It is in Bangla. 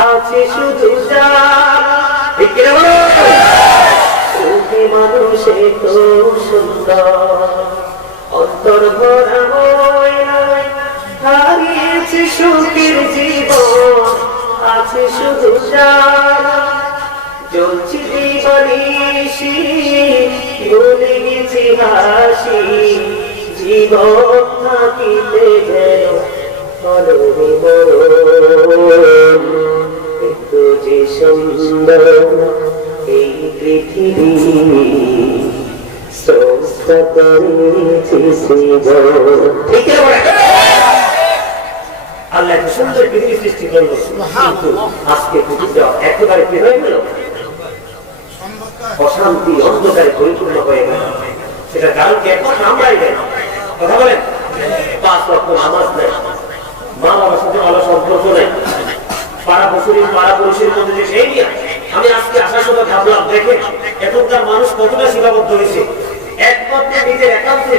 আছে শুধু সুখী মানুষ এত সুন্দর অন্তর ভরা ময়নায় হারিয়েছে সুখের জীবন আছে শুধু চলছি জীবনীশি ভুলে গেছি হাসি জীবন থাকিতে যেন একটু যে সুন্দর এই পৃথিবী সংস্থা করেছি আল্লাহ এত সুন্দর পৃথিবী সৃষ্টি করলো কিন্তু আজকে পৃথিবীটা একেবারে কি হয়ে গেল অশান্তি অন্ধকারে পরিপূর্ণ হয়ে গেল সেটা কারণ কি এখন আমরাই দেয় কথা বলেন 5 ওয়াক্ত নামাজ নেই মা বাবার সাথে ভালো সম্পর্ক নেই পাড়া পড়শির মধ্যে যে সেই নিয়ে আমি আজকে আসার সময় ভাবলাম দেখে এখনকার মানুষ কতটা সীমাবদ্ধ হয়েছে একমাত্র নিজের একাউন্টে